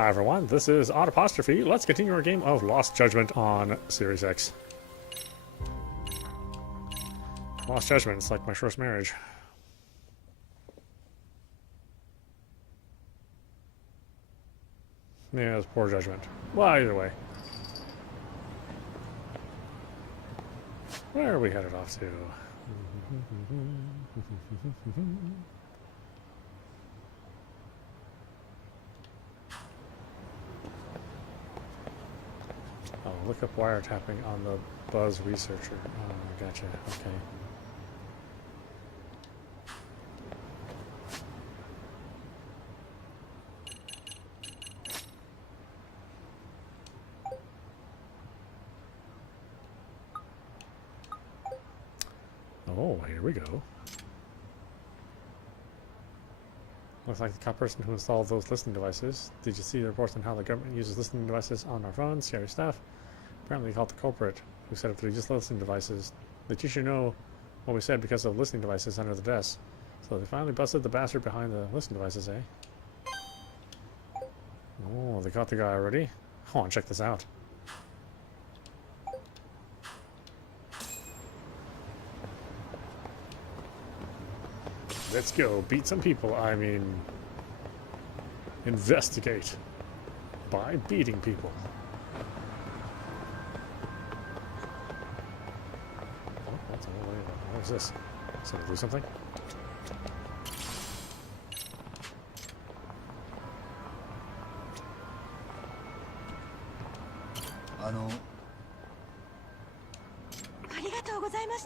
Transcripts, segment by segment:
Hi everyone, this is audap. Let's continue our game of Lost Judgment on Series X. Lost Judgment, it's like my first marriage. Yeah, it's poor judgment. Well, either way. Where are we headed off to? Oh, look up wiretapping on the Buzz Researcher. Oh, gotcha. Okay. Oh, here we go. Looks like the cop person who installed those listening devices. Did you see the reports on how the government uses listening devices on our phones? Scary stuff. Apparently he caught the culprit who set up the listening devices. That you should know what we said because of listening devices under the desk. So they finally busted the bastard behind the listening devices, eh? Oh, they caught the guy already? I want to check this out. Let's go beat some people. I mean, investigate by beating people. Oh, what is this? Somebody do something?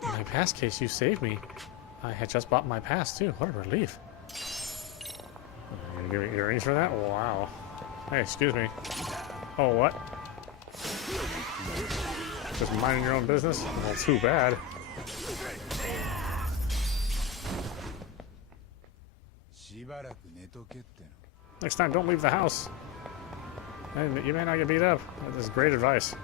My pass case, you saved me. I had just bought my pass too. What a relief. You give me earrings for that? Wow. Hey, excuse me. Oh, what? Just minding your own business? Well, too bad. Next time, don't leave the house. And you may not get beat up. This is great advice.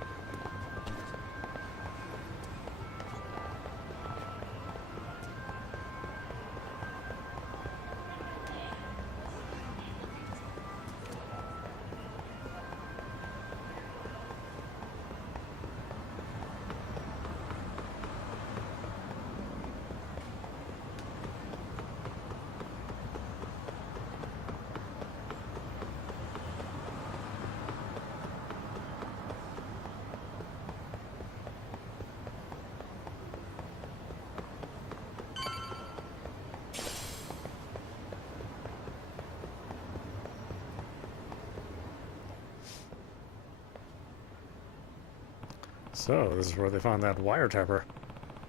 So, this is where they found that wiretapper.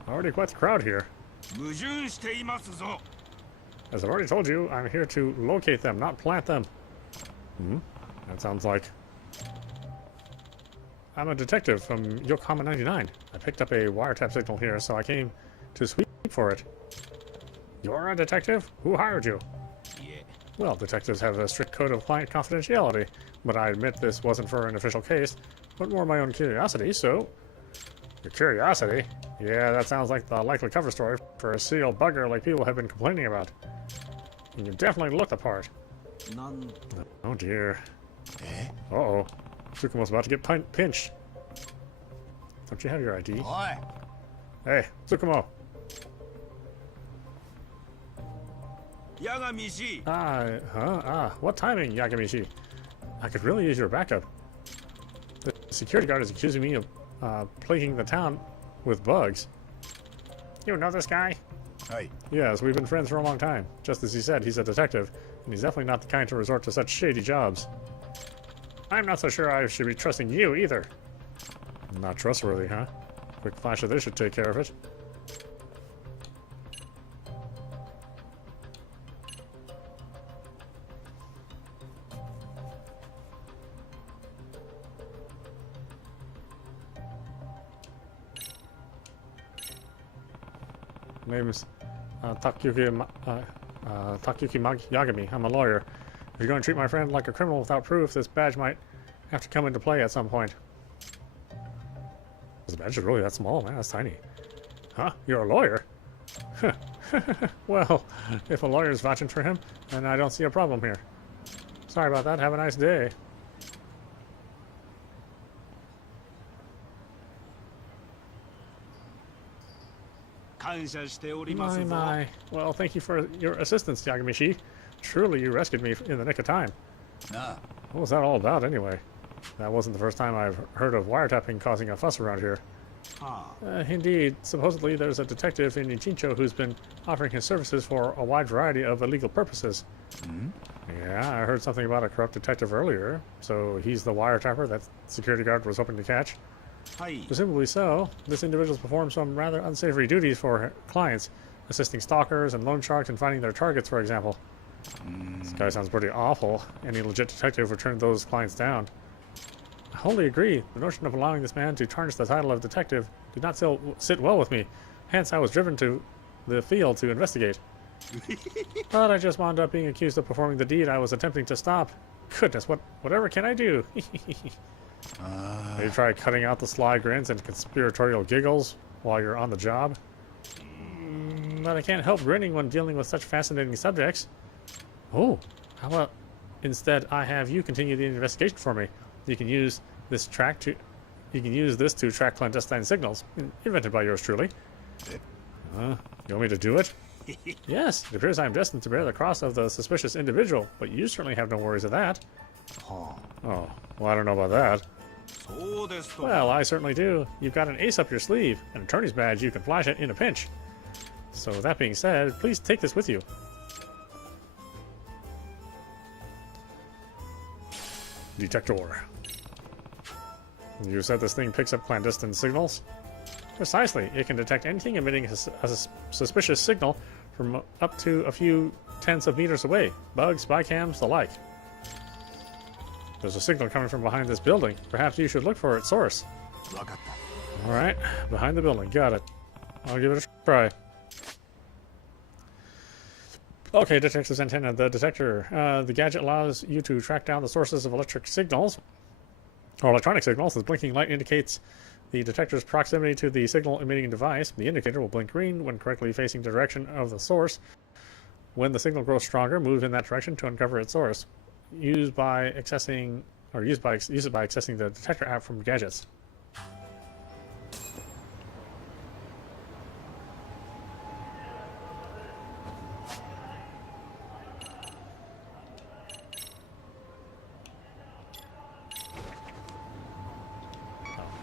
Already quite the crowd here. As I've already told you, I'm here to locate them, not plant them. That sounds like... I'm a detective from Yokohama 99. I picked up a wiretap signal here, so I came to sweep for it. You're a detective? Who hired you? Yeah. Well, detectives have a strict code of client confidentiality, but I admit this wasn't for an official case, but more my own curiosity, so... Your curiosity? Yeah, that sounds like the likely cover story for a serial bugger like people have been complaining about. And you definitely look the part. None. Oh dear. Uh-oh. Tsukumo's about to get pinched. Don't you have your ID? Oi. Hey, Tsukumo. Yagamishi. What timing, Yagamishi? I could really use your backup. The security guard is accusing me of plaguing the town with bugs. You know this guy? Hey. Yes, we've been friends for a long time. Just as he said, he's a detective, and he's definitely not the kind to resort to such shady jobs. I'm not so sure I should be trusting you either. Not trustworthy, huh? Quick flash of this should take care of it. Name is Takayuki Yagami. I'm a lawyer. If you're going to treat my friend like a criminal without proof, this badge might have to come into play at some point. This badge is really that small, man. That's tiny. Huh? You're a lawyer? Well, if a lawyer's vouching for him, then I don't see a problem here. Sorry about that. Have a nice day. My. Well, thank you for your assistance, Yagamishi. Truly, you rescued me in the nick of time. What was that all about, anyway? That wasn't the first time I've heard of wiretapping causing a fuss around here. Indeed, supposedly there's a detective in Ichincho who's been offering his services for a wide variety of illegal purposes. Yeah, I heard something about a corrupt detective earlier, so he's the wiretapper that security guard was hoping to catch. Presumably so. This individual's performed some rather unsavory duties for clients, assisting stalkers and loan sharks in finding their targets, for example. This guy sounds pretty awful. Any legit detective would turn those clients down. I wholly agree. The notion of allowing this man to tarnish the title of detective did not sit well with me. Hence, I was driven to the field to investigate. But I just wound up being accused of performing the deed I was attempting to stop. Goodness, whatever can I do? Maybe try cutting out the sly grins and conspiratorial giggles while you're on the job. But I can't help grinning when dealing with such fascinating subjects. Oh, how about instead I have you continue the investigation for me? You can use this to track clandestine signals invented by yours truly. You want me to do it? Yes, it appears I am destined to bear the cross of the suspicious individual, but you certainly have no worries of that. Oh, well, I don't know about that. Well, I certainly do. You've got an ace up your sleeve, an attorney's badge you can flash it in a pinch. So that being said, please take this with you. Detector. You said this thing picks up clandestine signals? Precisely. It can detect anything emitting a suspicious signal from up to a few tens of meters away. Bugs, spy cams, the like. There's a signal coming from behind this building. Perhaps you should look for its source. Alright, behind the building. Got it. I'll give it a try. Okay, detector's antenna. The detector. The gadget allows you to track down the sources of electric signals, or electronic signals. The blinking light indicates the detector's proximity to the signal emitting device. The indicator will blink green when correctly facing the direction of the source. When the signal grows stronger, move in that direction to uncover its source. Use it by accessing the detector app from gadgets.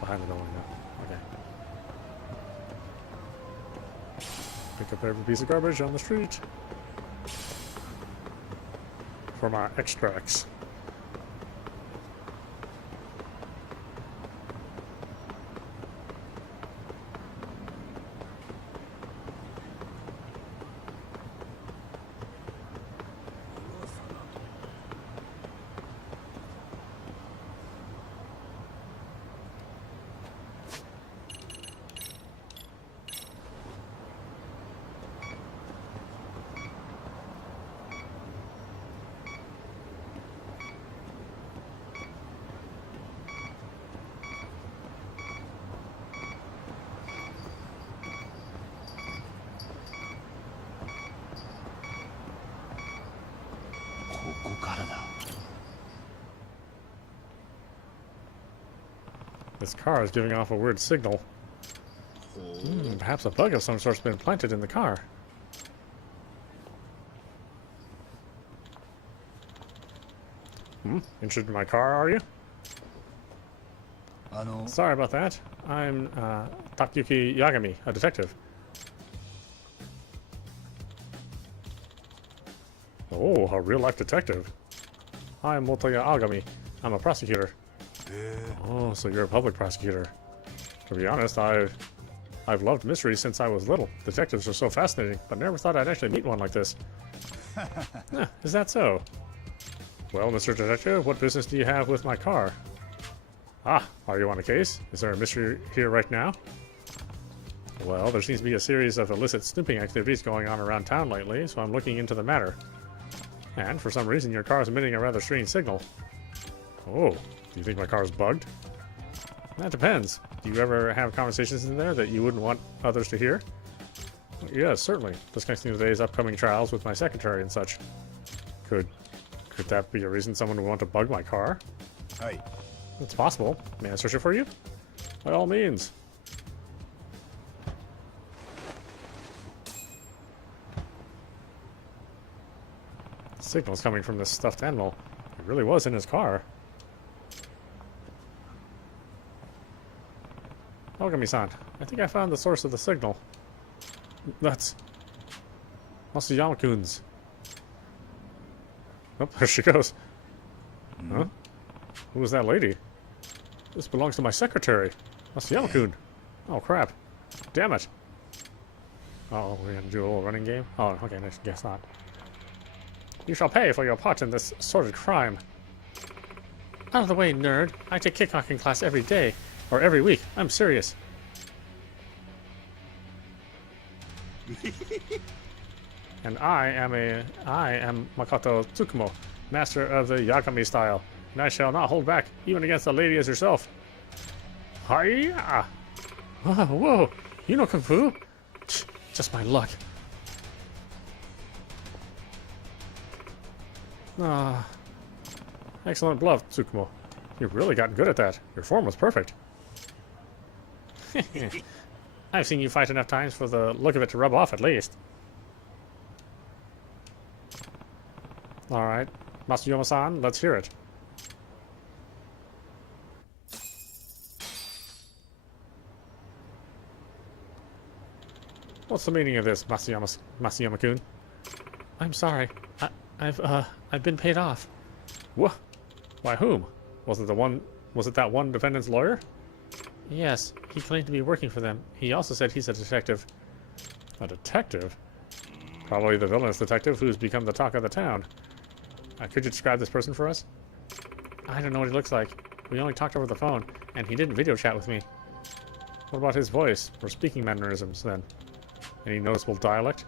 Behind the building now. Okay. Pick up every piece of garbage on the street for my extracts. This car is giving off a weird signal. Perhaps a bug of some sort's been planted in the car. Interested in my car, are you? Sorry about that. I'm Takayuki Yagami, a detective. Oh, a real-life detective. I'm Motoya Agami. I'm a prosecutor. Oh, so you're a public prosecutor. To be honest, I've loved mysteries since I was little. Detectives are so fascinating, but never thought I'd actually meet one like this. Is that so? Well, Mr. Detective, what business do you have with my car? Ah, are you on a case? Is there a mystery here right now? Well, there seems to be a series of illicit snooping activities going on around town lately, so I'm looking into the matter. And for some reason, your car is emitting a rather strange signal. Oh, do you think my car is bugged? That depends. Do you ever have conversations in there that you wouldn't want others to hear? Yes, certainly. Discussing today's upcoming trials with my secretary and such. Could that be a reason someone would want to bug my car? Hey. It's possible. May I search it for you? By all means. Signal's coming from this stuffed animal. It really was in his car. Ogami-san, I think I found the source of the signal. That's Masuyama-kun's. Oh, there she goes. Huh? Who was that lady? This belongs to my secretary, Masuyama-kun. Oh, crap. Damn it. Oh, we're gonna do a little running game? Oh, okay, I guess not. You shall pay for your part in this sordid crime. Out of the way, nerd. I take kickboxing class every day. Or every week. I'm serious. And I am Makoto Tsukumo, master of the Yagami style, and I shall not hold back, even against a lady as yourself. Hiya! Whoa! You know Kung Fu? Just my luck. Excellent bluff, Tsukumo. You've really gotten good at that. Your form was perfect. I've seen you fight enough times for the look of it to rub off at least. Alright, Masuyama-san, let's hear it. What's the meaning of this, Masuyama-kun? I'm sorry. I've been paid off. What? By whom? Was it that one defendant's lawyer? Yes, he claimed to be working for them. He also said he's a detective. A detective? Probably the villainous detective who's become the talk of the town. Could you describe this person for us? I don't know what he looks like. We only talked over the phone, and he didn't video chat with me. What about his voice, or speaking mannerisms, then? Any noticeable dialect?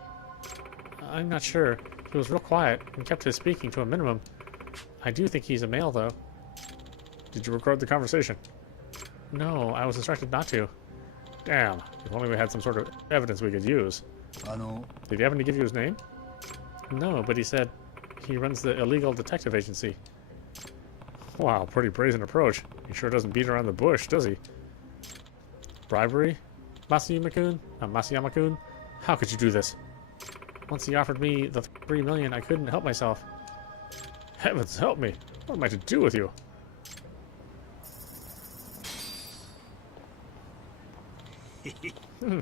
I'm not sure. He was real quiet, and kept his speaking to a minimum. I do think he's a male, though. Did you record the conversation? No, I was instructed not to. Damn, if only we had some sort of evidence we could use. Did he happen to give you his name? No, but he said he runs the illegal detective agency. Wow, pretty brazen approach. He sure doesn't beat around the bush, does he? Bribery? Masuyama-kun? How could you do this? Once he offered me the $3 million, I couldn't help myself. Heavens help me! What am I to do with you?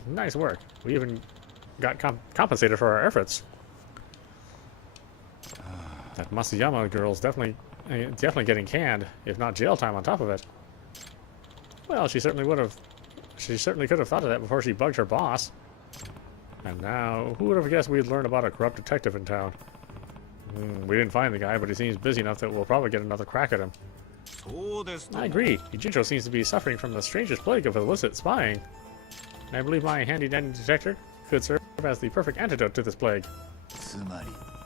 Nice work. We even got compensated for our efforts. That Masuyama girl's definitely getting canned, if not jail time on top of it. Well, she certainly could have thought of that before she bugged her boss. And now, who would have guessed we'd learn about a corrupt detective in town? We didn't find the guy, but he seems busy enough that we'll probably get another crack at him. I agree. Ijincho seems to be suffering from the strangest plague of illicit spying. And I believe my handy-dandy detector could serve as the perfect antidote to this plague.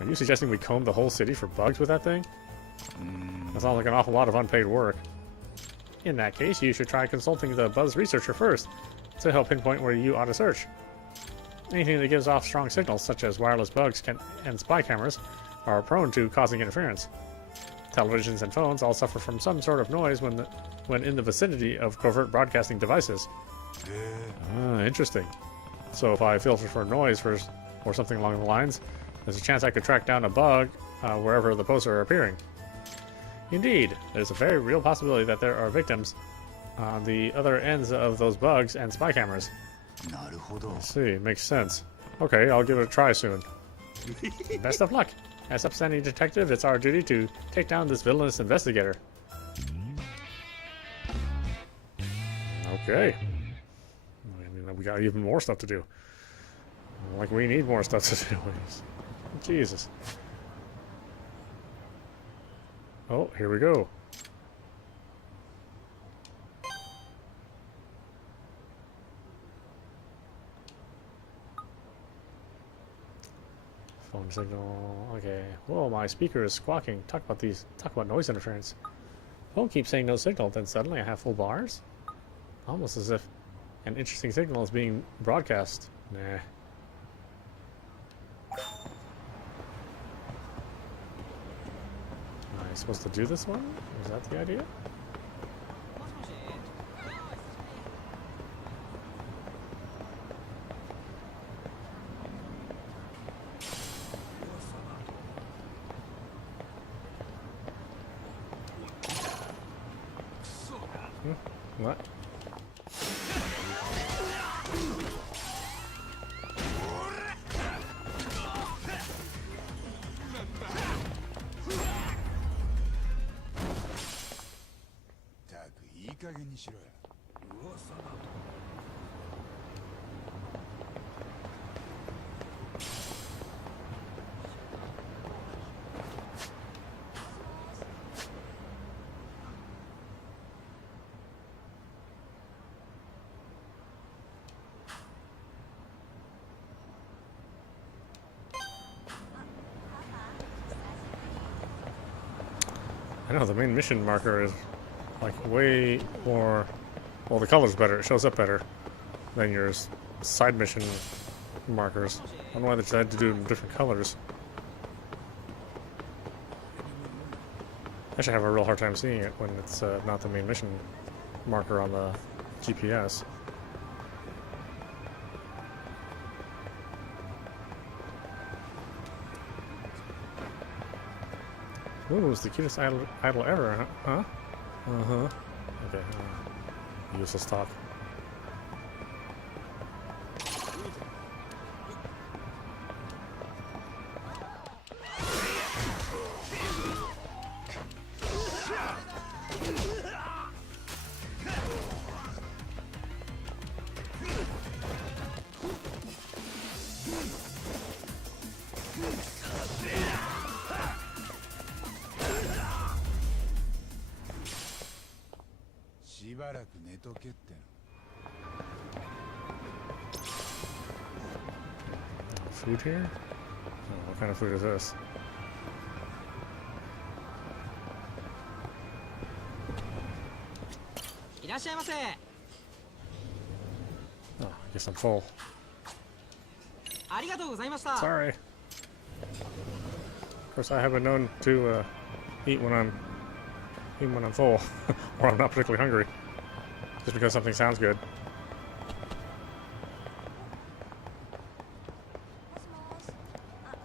Are you suggesting we comb the whole city for bugs with that thing? That sounds like an awful lot of unpaid work. In that case, you should try consulting the buzz researcher first to help pinpoint where you ought to search. Anything that gives off strong signals, such as wireless bugs and spy cameras, are prone to causing interference. Televisions and phones all suffer from some sort of noise when in the vicinity of covert broadcasting devices. Interesting. So if I filter for noise or something along the lines, there's a chance I could track down a bug wherever the posts are appearing. Indeed, there's a very real possibility that there are victims on the other ends of those bugs and spy cameras. I see, makes sense. Okay, I'll give it a try soon. Best of luck. As upstanding detective, it's our duty to take down this villainous investigator. Okay. I mean, we got even more stuff to do. Like, we need more stuff to do. Jesus. Oh, here we go. Phone signal. Okay. Whoa, my speaker is squawking. Talk about noise interference. Phone keeps saying no signal, then suddenly I have full bars? Almost as if an interesting signal is being broadcast. Nah. Am I supposed to do this one? Is that the idea? What? I know the main mission marker is like way more, well, the color's better, it shows up better than your side mission markers. I don't know why they decided to do different colors. I should have a real hard time seeing it when it's not the main mission marker on the GPS. Ooh, it's the cutest idol ever, huh? Uh-huh. Okay, useless talk. Food here? Oh, what kind of food is this? Oh, I guess I'm full. Sorry. Of course, I have been known to eat when I'm full, or I'm not particularly hungry, just because something sounds good.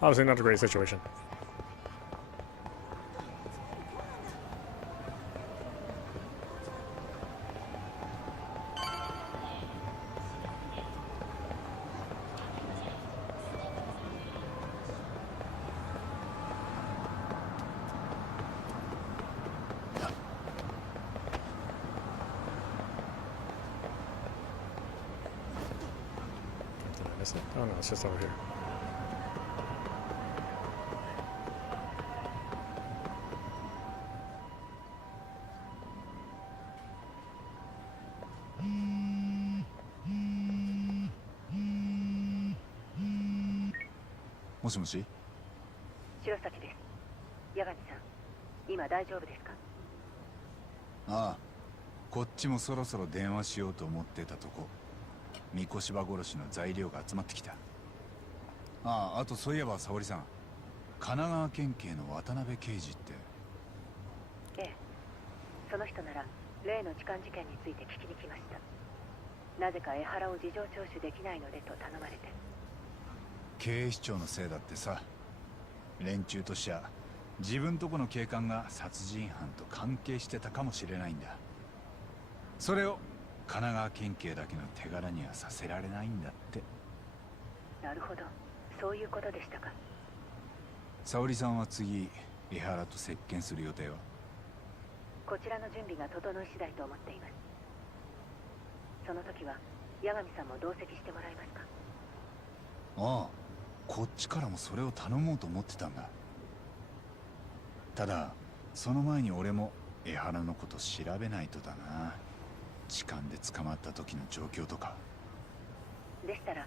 Obviously not a great situation. Did I miss it? Oh no, it's just over here. Moshi-moshi? 白崎です。八神さん、今大丈夫ですか？ああ、こっちもそろそろ電話しようと思ってたとこ。三越柴殺しの材料が集まってきた。ああ、あとそういえば沙織さん、神奈川県警の渡辺刑事って。ええ、その人なら例の痴漢事件について聞きに来ました。なぜか江原を事情聴取できないのでと頼まれて。警視庁のせいだってさ。連中としちゃ自分とこの警官が殺人犯と関係してたかもしれないんだ。それを神奈川県警だけの手柄にはさせられないんだって。なるほど、そういうことでしたか。沙織さんは次江原と接見する予定は？こちらの準備が整い次第と思っています。その時は八神さんも同席してもらえますか？ああ、こっちからもそれを頼もうと思ってたんだ。ただその前に俺も江原のこと調べないとだな。痴漢で捕まった時の状況とか。でしたら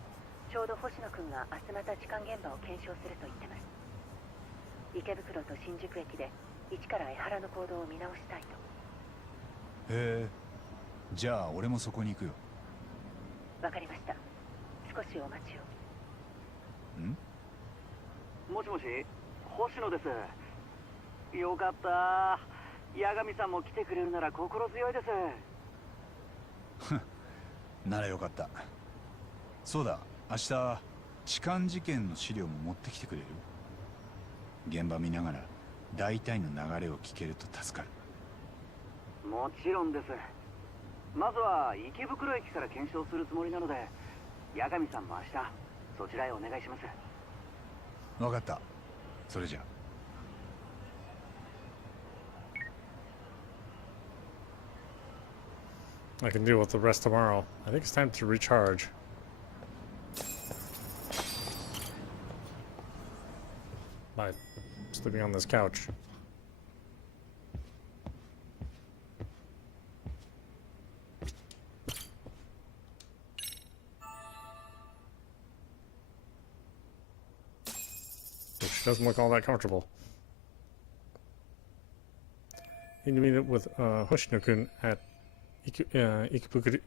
ちょうど星野くんが明日また痴漢現場を検証すると言ってます。池袋と新宿駅で一から江原の行動を見直したいと。へえ、じゃあ俺もそこに行くよ。わかりました。少しお待ちを。ん？もしもし、星野です。よかった。八神さんも来てくれるなら心強いです。ならよかった。そうだ、明日痴漢事件の資料も持ってきてくれる？現場見ながら大体の流れを聞けると助かる。もちろんです。まずは池袋駅から検証するつもりなので、八神さんも明日そちらへお願いします。分かった。それじゃ。I can deal with the rest tomorrow. I think it's time to recharge. By sleeping on this couch. Which doesn't look all that comfortable. Need to meet up with Hoshino-kun at Ikebukuro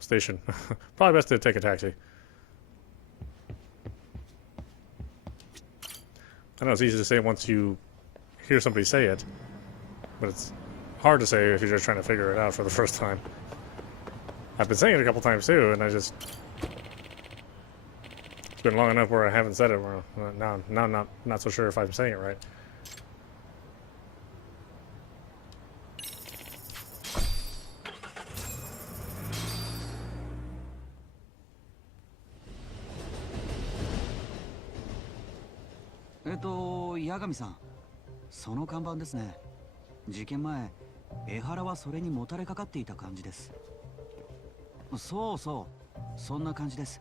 station. Probably best to take a taxi. I know it's easy to say once you hear somebody say it, but it's hard to say if you're just trying to figure it out for the first time. I've been saying it a couple times too, and it's been long enough where I haven't said it. Where now I'm not so sure if I'm saying it right. 八神さん、その看板ですね。事件前、江原はそれにもたれかかっていた感じです。そうそう、そんな感じです。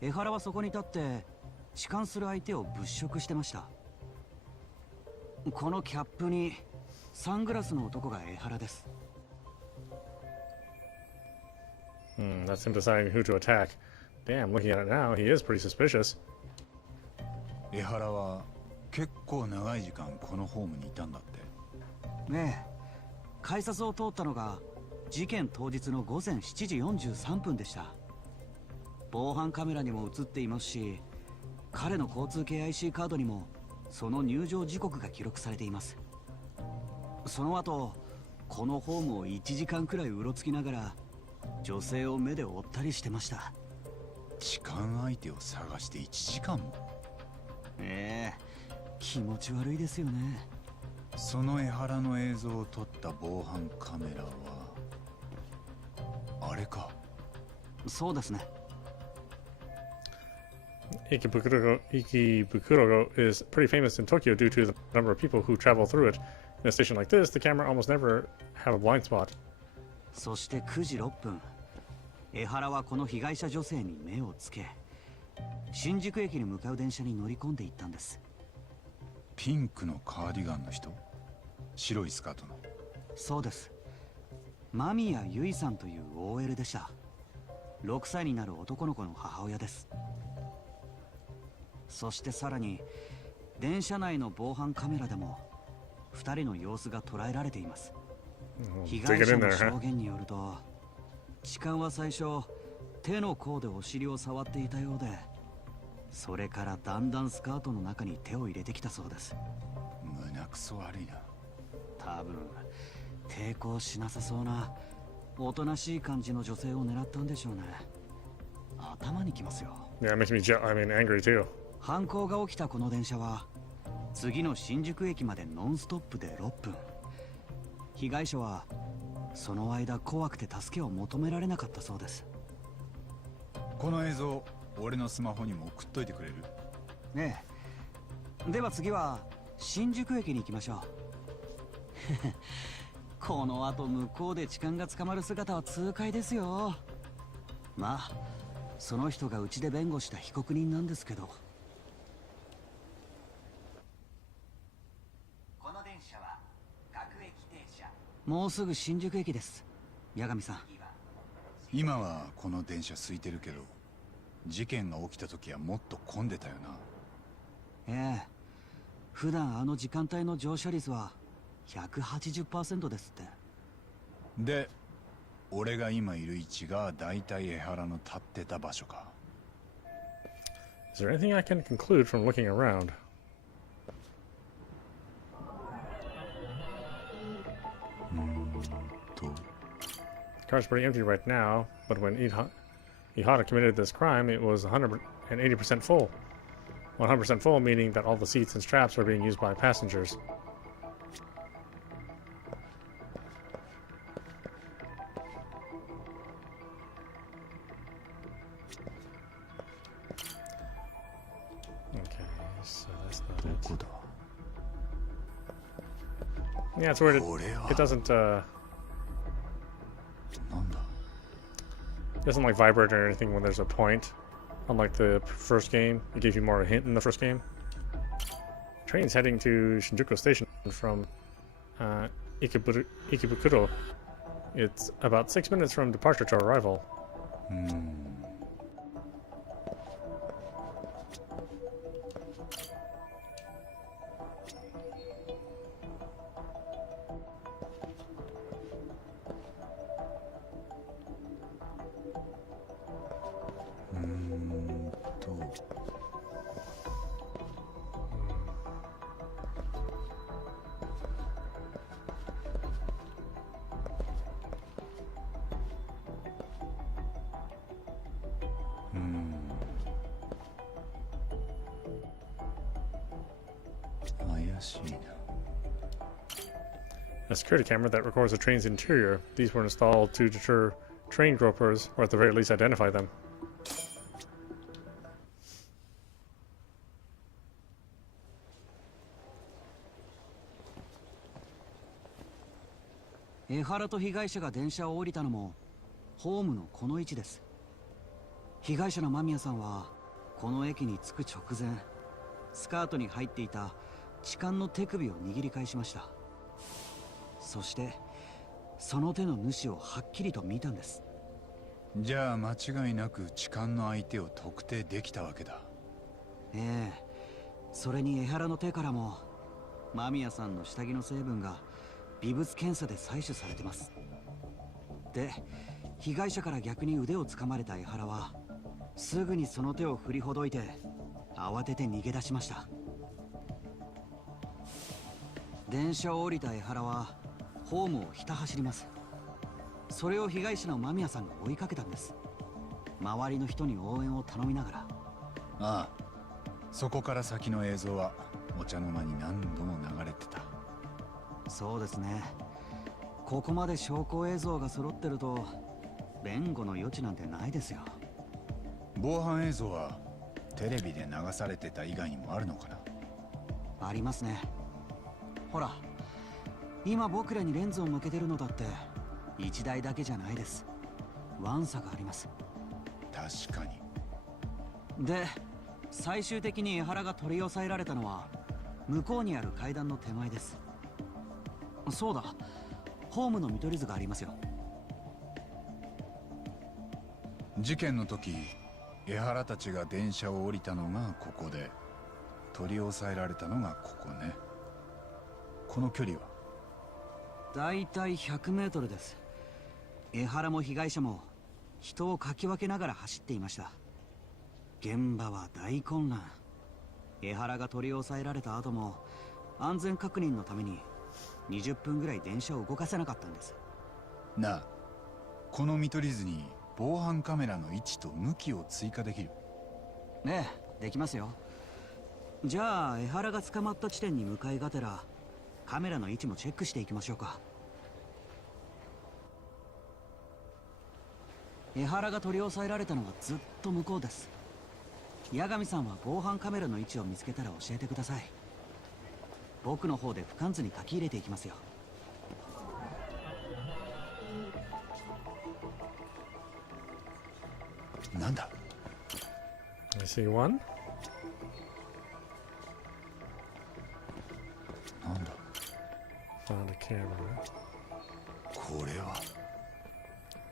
江原はそこに立って痴漢する相手を物色してました。このキャップにサングラスの男が江原です。That's him deciding who to attack. Damn, looking at it now, he is pretty suspicious. 江原は結構長い時間このホームにいたんだって。ねえ、改札を通ったのが事件当日の午前7時43分でした。防犯カメラにも映っていますし、彼の交通系 IC カードにもその入場時刻が記録されています。その後、このホームを1時間くらいうろつきながら女性を目で追ったりしてました。痴漢相手を探して1時間も。気持ち悪いですよね。その江原の映像を撮った防犯カメラはあれか。そうですね。Ikebukuro is pretty famous in Tokyo due to the number of people who travel through it. In a station like this, the camera almost never have a blind spot. そして9時6分、江原はこの被害者女性に目をつけ、新宿駅に向かう電車に乗り込んでいったんです。ピンクのカーディガンの人？白いスカートの。そうです。間宮由衣さんという OL でした。6歳になる男の子の母親です。そしてさらに電車内の防犯カメラでも2人の様子が捉えられています。被害者の証言によると、痴漢は最初手の甲でお尻を触っていたようで、それからだんだんスカートの中に手を入れてきたそうです。胸くそ悪いな。多分抵抗しなさそうなおとなしい感じの女性を狙ったんでしょうね。頭にきますよ。Yeah, it makes me angry too. 犯行が起きたこの電車は次の新宿駅までノンストップで6分。被害者はその間怖くて助けを求められなかったそうです。この映像、俺のスマホにも送っといてくれる？ねえ。では次は新宿駅に行きましょう。この後向こうで痴漢が捕まる姿は痛快ですよ。まあその人がうちで弁護した被告人なんですけど。この電車は各駅停車。もうすぐ新宿駅です。八神さん。今はこの電車空いてるけど、事件が起きた時はもっと混んでたよな。ええ。普段あの時間帯の乗車率は 180% ですって。で、俺が今いる位置がだいたい江原の立ってた場所か。Is there anything I can conclude from looking around? The car's pretty empty right now, but when Ehara committed this crime, it was 180% full. 100% full, meaning that all the seats and straps are being used by passengers. Okay, so that's not it. Yeah, it's weird. It doesn't like vibrate or anything when there's a point. Unlike the first game, it gave you more a hint in the first game. Train's heading to Shinjuku Station from Ikebukuro. It's about 6 minutes from departure to arrival. A security camera that records the train's interior. These were installed to deter train gropers, or at the very least identify them. Ehara と被害者が電車を降りたのもホームのこの位置です。被害者の間宮さんはこの駅に着く直前、スカートに入っていた痴漢の手首を握り返しました。そしてその手の主をはっきりと見たんです。じゃあ間違いなく痴漢の相手を特定できたわけだ。ええ、それに江原の手からも間宮さんの下着の成分が微物検査で採取されてます。で、被害者から逆に腕をつかまれた江原はすぐにその手を振りほどいて慌てて逃げ出しました。電車を降りた江原はホームをひた走ります。それを被害者の間宮さんが追いかけたんです。周りの人に応援を頼みながら。ああ、そこから先の映像はお茶の間に何度も流れてた。そうですね。ここまで証拠映像が揃ってると弁護の余地なんてないですよ。防犯映像はテレビで流されてた以外にもあるのかな？ありますね。ほら、今僕らにレンズを向けてるのだって1台だけじゃないです。ワンサがあります。確かに。で、最終的に江原が取り押さえられたのは向こうにある階段の手前です。そうだ、ホームの見取り図がありますよ。事件の時、江原たちが電車を降りたのがここで、取り押さえられたのがここね。この距離はだいたい100メートルです。江原も被害者も人をかき分けながら走っていました。現場は大混乱。江原が取り押さえられた後も安全確認のために20分ぐらい電車を動かせなかったんです。なあ、この見取り図に防犯カメラの位置と向きを追加できる？ねえ、できますよ。じゃあ江原が捕まった地点に向かいがてらカメラの位置もチェックしていきましょうか。江原が取り押さえられたのはずっと向こうです。八神さんは防犯カメラの位置を見つけたら教えてください。僕の方で俯瞰図に書き入れていきますよ。なんだ？ I see one. なんだ？ Found a camera. これは。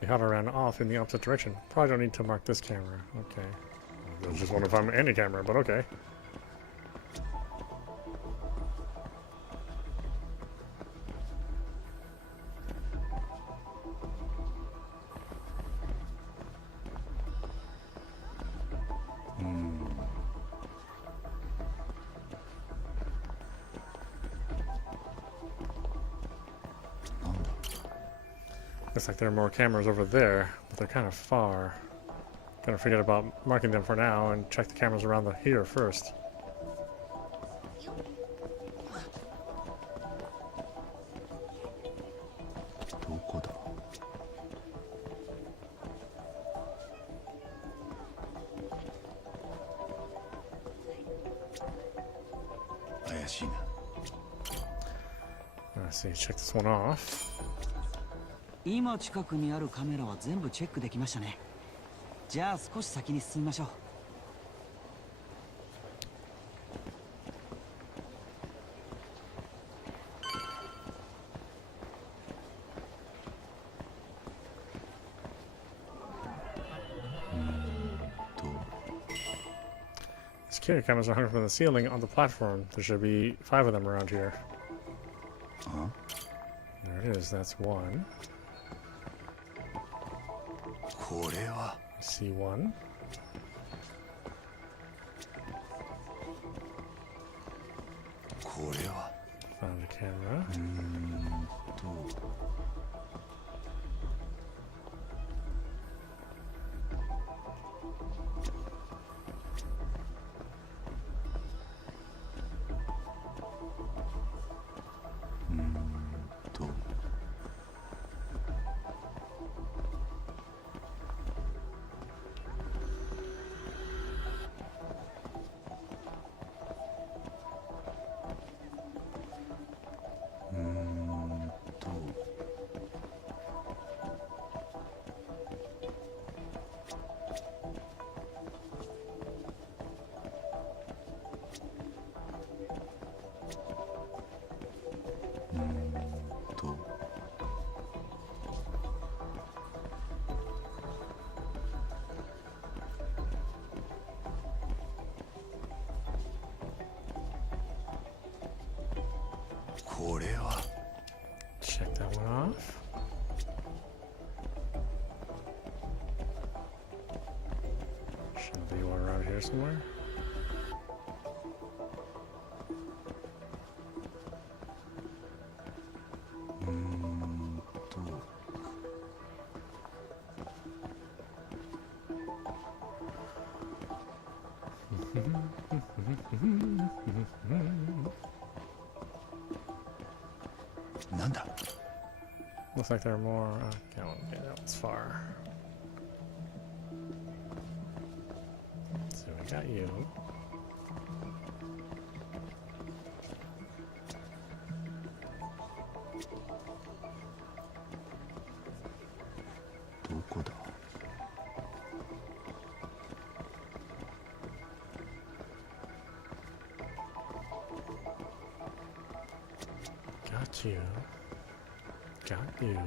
Ehara ran off in the opposite direction. Probably don't need to mark this camera. Okay. I was just wondering if I'm any camera, but okay. Looks like there are more cameras over there, but they're kind of far. Gonna forget about marking them for now and check the cameras around here first. どこだ。怪しいな。Let's see, check this one off. 今近くにあるカメラは全部チェックできましたね。じゃあ少し先に進みましょう。Security cameras are hung from the ceiling on the platform. There should be 5 of them around here. There it is, that's one. これは I see one. これは Found a camera. これは Check that one off. Should be one around here somewhere. Looks like there are more. Okay, that one's far. So we got you. Got you. Got you.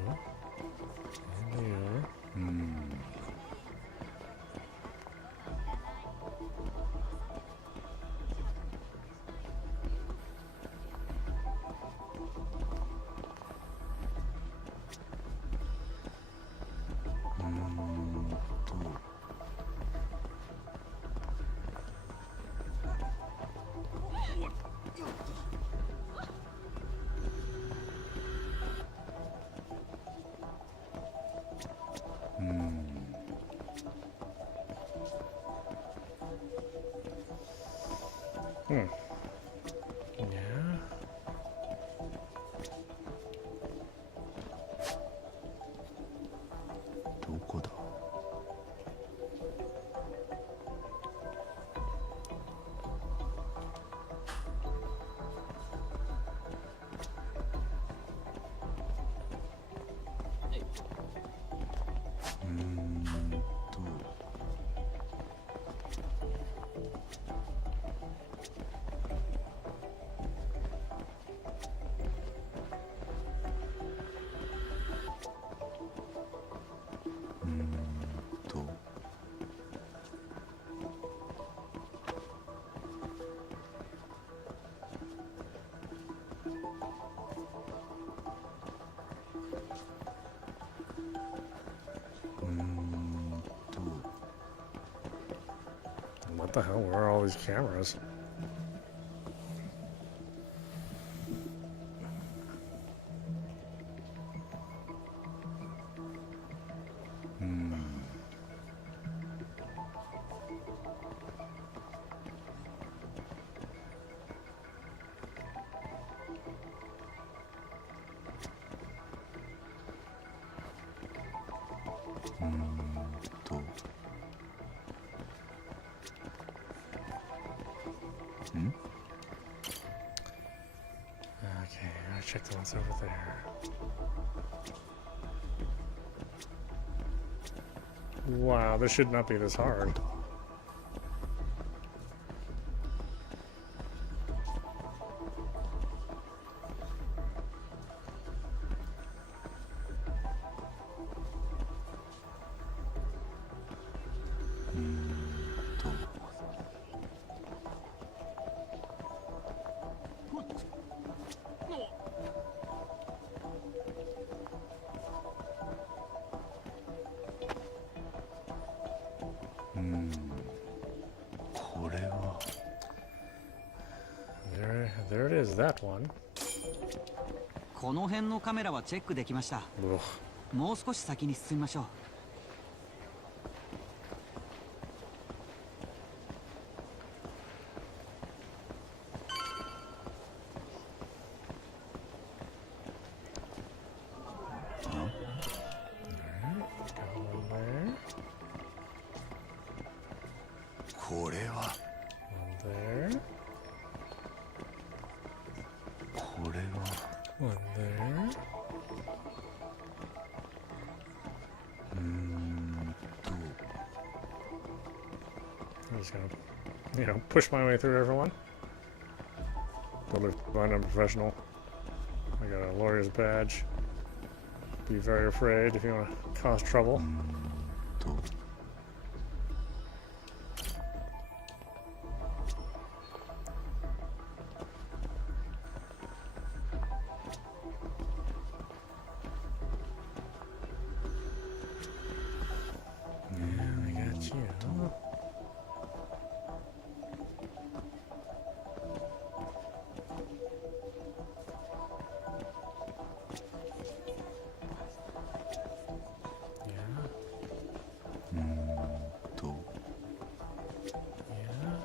And you. Yeah. どこだ。What the hell? Where are all these cameras? check the ones over there. Wow, this should not be this hard. There it is, that one. この辺のカメラはチェックできました。 Ugh. もう少し先に進みましょう。 これは One there. これは One there. I'm just gonna, push my way through everyone. Don't look blind, I'm professional. I got a lawyer's badge. Be very afraid if you want to cause trouble. と I got you. Yeah. と Yeah.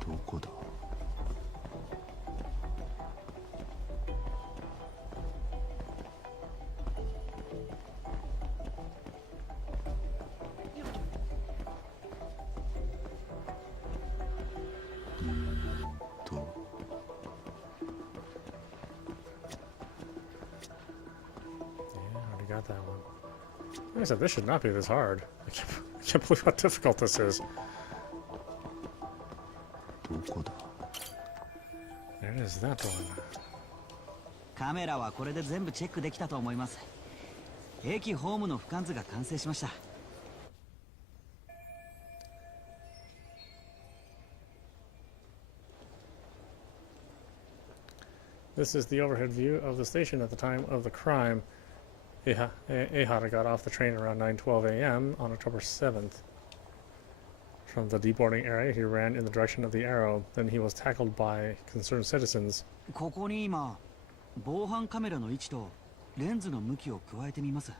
どこだ と Yeah, I already got that one. Like I said, this should not be this hard. I can't believe how difficult this is. どこだ There it is, that one. カメラはこれで全部チェックできたと思います。駅ホームの俯瞰図が完成しました。 This is the overhead view of the station at the time of the crime. Ehara got off the train around 9:12 a.m. on October 7th. From the deboarding area, he ran in the direction of the arrow. Then he was tackled by concerned citizens. ここに今防犯カメラの位置とレンズの向きを加えてみます。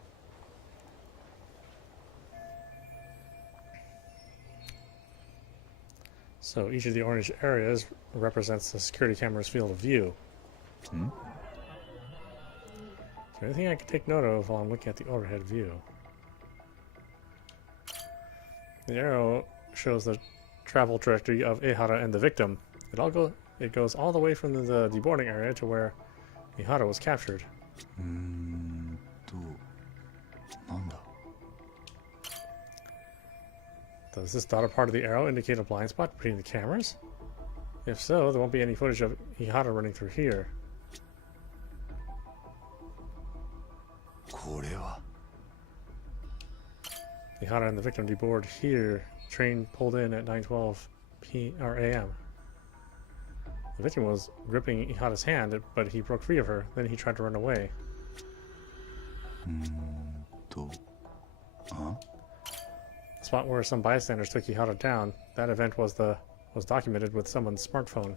So each of the orange areas represents the security camera's field of view. Hmm? Is there anything I can take note of while I'm looking at the overhead view? The arrow shows the travel trajectory of Ehara and the victim. It goes all the way from the deboarding area to where Ehara was captured. となんだ Does this dotted part of the arrow indicate a blind spot between the cameras? If so, there won't be any footage of Ehara running through here. これは Ehara and the victim deboard here. Train pulled in at 9:12 a.m. The victim was gripping Ihara's hand, but he broke free of her. Then he tried to run away. とあ The spot where some bystanders took Ihara down, that event was documented with someone's smartphone.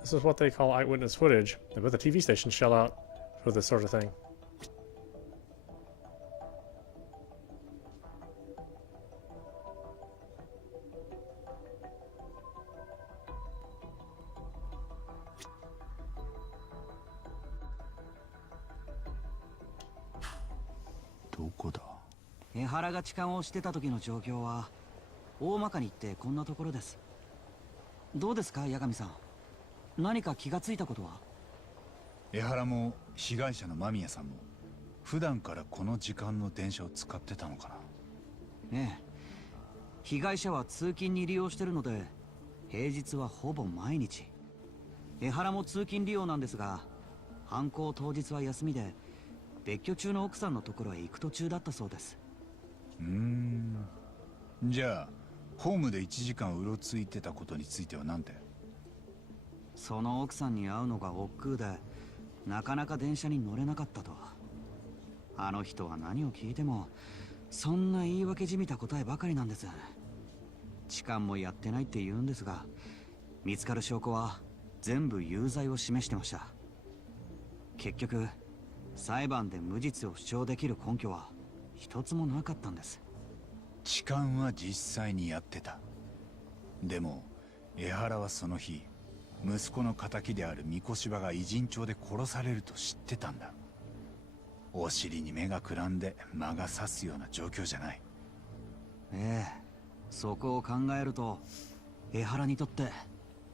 This is what they call eyewitness footage. They bet the TV stations shell out for this sort of thing.どこだ江原が痴漢をしてた時の状況は大まかに言ってこんなところです。どうですか、八神さん。何か気がついたことは？江原も被害者の間宮さんも普段からこの時間の電車を使ってたのかな。ええ、被害者は通勤に利用してるので平日はほぼ毎日。江原も通勤利用なんですが、犯行当日は休みで別居中の奥さんのところへ行く途中だったそうです。じゃあホームで1時間うろついてたことについては何て？その奥さんに会うのが億劫でなかなか電車に乗れなかったと。あの人は何を聞いてもそんな言い訳じみた答えばかりなんです。痴漢もやってないって言うんですが、見つかる証拠は全部有罪を示してました。結局裁判で無実を主張できる根拠は一つもなかったんです。痴漢は実際にやってた。でも江原はその日息子の仇である三越柴が偉人帳で殺されると知ってたんだ。お尻に目がくらんで魔が差すような状況じゃない。ええ、そこを考えると江原にとって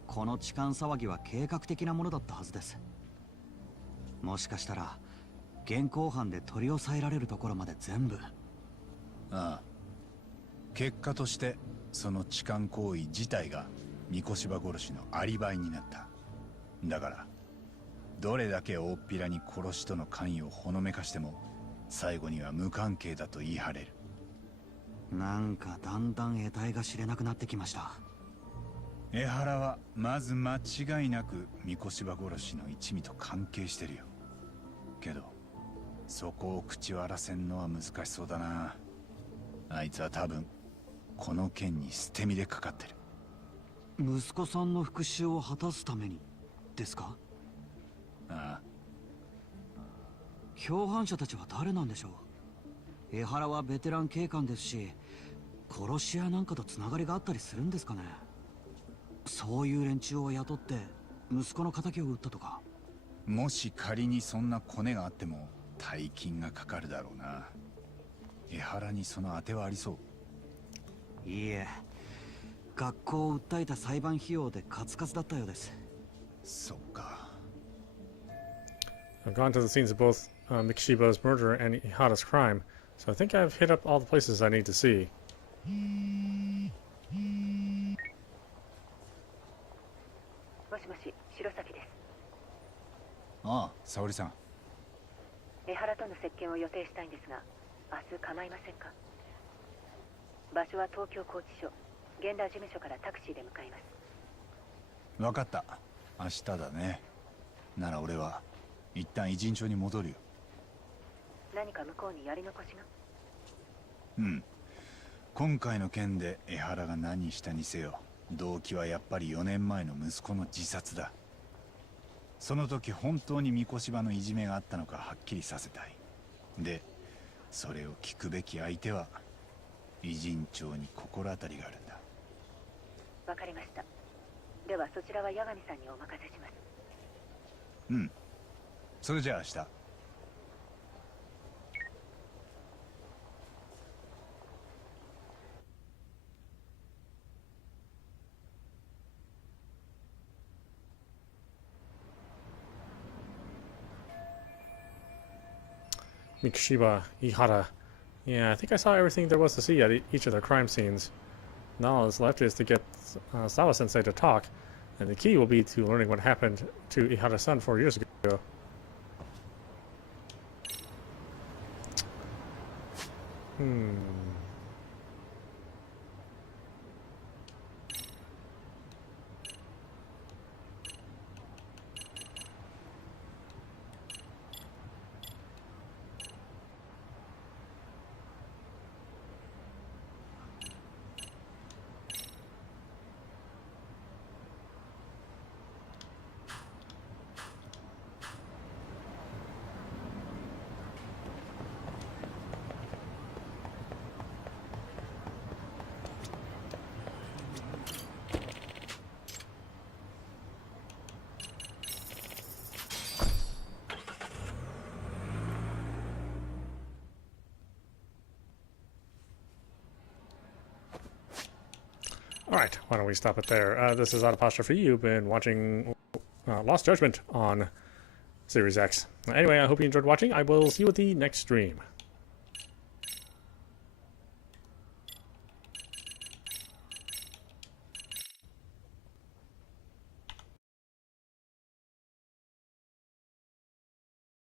この痴漢騒ぎは計画的なものだったはずです。もしかしたら現行犯で取り押さえられるところまで全部。ああ、結果としてその痴漢行為自体が三越柴殺しのアリバイになった。だからどれだけ大っぴらに殺しとの関与をほのめかしても最後には無関係だと言い張れる。なんかだんだん得体が知れなくなってきました。江原はまず間違いなく三越柴殺しの一味と関係してるよ。けどそこを口割らせんのは難しそうだな。あいつは多分この件に捨て身でかかってる。息子さんの復讐を果たすためにですか？ああ。共犯者たちは誰なんでしょう？江原はベテラン警官ですし、殺し屋なんかとつながりがあったりするんですかね。そういう連中を雇って息子の仇を撃ったとか。もし仮にそんなコネがあっても大金がかかるだろうな。江原にその当てはありそう？いいえ、学校を訴えた裁判費用でカツカツだったようです。そっか。I've gone to the scenes of both Mikishiba's murder and Ihara's crime, so I think I've hit up all the places I need to see. もしもし、白崎です。ああ、沙織さん。江原との接見を予定したいんですが、明日構いませんか？場所は東京拘置所、現場事務所からタクシーで向かいます。分かった。明日だね。なら俺は一旦偉人帳に戻るよ。何か向こうにやり残しが？うん。今回の件で江原が何したにせよ、動機はやっぱり4年前の息子の自殺だ。その時本当に三越柴のいじめがあったのかはっきりさせたい。で、それを聞くべき相手は偉人帳に心当たりがあるんだ。わかりました。ではそちらは八神さんにお任せします。うん。それじゃあ明日。Mikishiba, Ihara. Yeah, I think I saw everything there was to see at each of the crime scenes. Now all that's left is to get Sawa-sensei to talk, and the key will be to learning what happened to Ihara's son 4 years ago. Alright, why don't we stop it there? This is Audapostrophe. You've been watching Lost Judgment on Series X. Anyway, I hope you enjoyed watching. I will see you at the next stream.